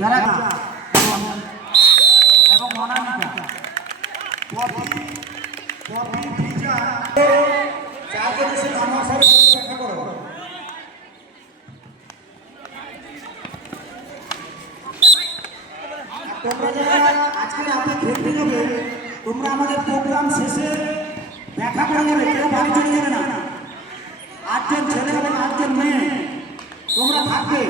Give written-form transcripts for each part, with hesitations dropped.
যারা এবং অনামিকা পপি ভিজা চারজন এসে আমার সাথে দেখা করো। তোমরা যারা আজকে রাতে খেলতে যাবে তোমরা আমাদের প্রোগ্রাম শেষে দেখা করে যাবে, কেউ বাড়ি চলে যাবে না। 8 জন ছেলে এবং 8 জন মেয়ে তোমরা থাকবে।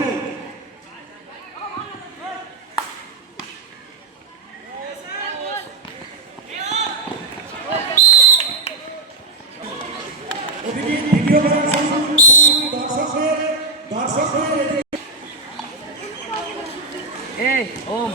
ভিডিও দর্শকের ওম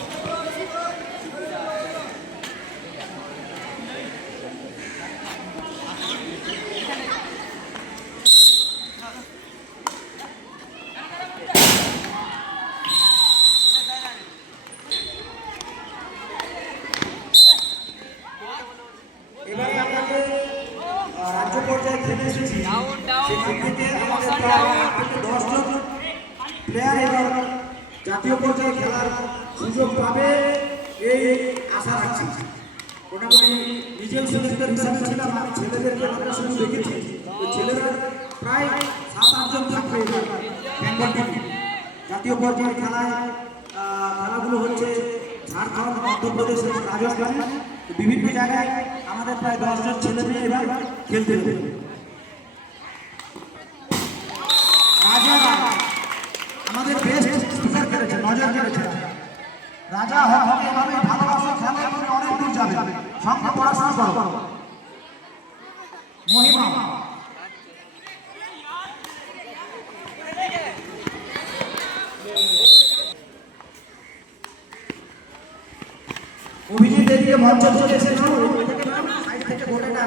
এবারে আমাদের রাজ্য পর্যায়ে খেলে এসেছি, সেখান থেকে আমাদের প্রায় 10 জন প্লেয়ার এবার জাতীয় পর্যায়ে খেলার সুযোগ পাবে এই আশা রাখছি। মোটামুটি নিজেও সিলেক্টর হিসাবে ছিলাম, আমি ছেলেদেরকে আমরা শুধু দেখেছি, ছেলেরা প্রায় 7-8 জন থাকবে বেঙ্গল টিমে। জাতীয় পর্যায়ে খেলাগুলো হচ্ছে ঝাড়খণ্ড, মধ্যপ্রদেশ এবং রাজস্থানে, বিভিন্ন জায়গায় আমাদের প্রায় 10 জন ছেলে মেয়ে এবার খেলতে হবে। রাজা আমাদের বেস্ট স্পিকার খেলেছে, নজর কেড়েছে। রাজা হকি এভাবে ভালোবাসা খেলে করে অনেক দূর যাবে। সঙ্গে পড়াশোনা করো। মহিমা অভিজিৎ এদিকে মঞ্চ চলে এসেছে, সাইড থেকে গোটাটা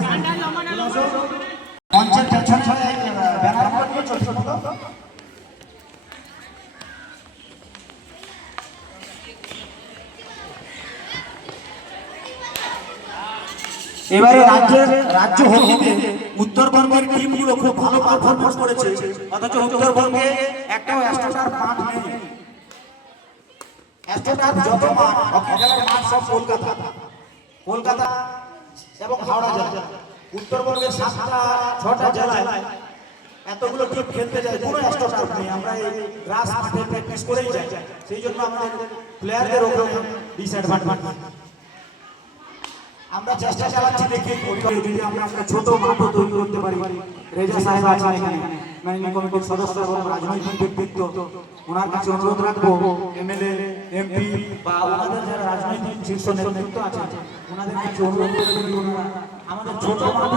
মঞ্চের পেছনে ব্যানার করে নিয়ে চলছে। এবারে রাজ্য হকিতে উত্তরবঙ্গের টিমগুলো খুব ভালো পারফরমেন্স করেছে, অথচ উত্তরবঙ্গে একটাও অ্যাস্ট্রোটার মাঠ নেই। অ্যাস্ট্রোটার যত মাঠ হকি খেলার মাঠ সব কলকাতা এবং হাওড়া জেলা। উত্তরবঙ্গের 7-6টা জেলায় এতগুলো টিম খেলতে যায়, কোনো অ্যাস্ট্রোটার নেই। আমরা এই গ্রাস মাঠে প্র্যাকটিস করেই যাই, সেই জন্য আমাদের প্লেয়ারদের ওখানে ডিসঅ্যাডভান্টেজ। আমরা চেষ্টা চালাচ্ছি, দেখি যদি আমরা একটা ছোট মাঠও তৈরি করতে পারি। রেজা সাহেব আছেন এখানে, ম্যানেজিং কমিটির সদস্য এবং রাজনৈতিক ব্যক্তিত্ব, ওনার কাছে অনুরোধ রাখবো এমএলএ এমপি বা ওনাদের যারা রাজনৈতিক শীর্ষ নেতৃত্ব আছে ওনাদের কাছে অনুরোধ করে যদি ওনারা আমাদের ছোট মাঠ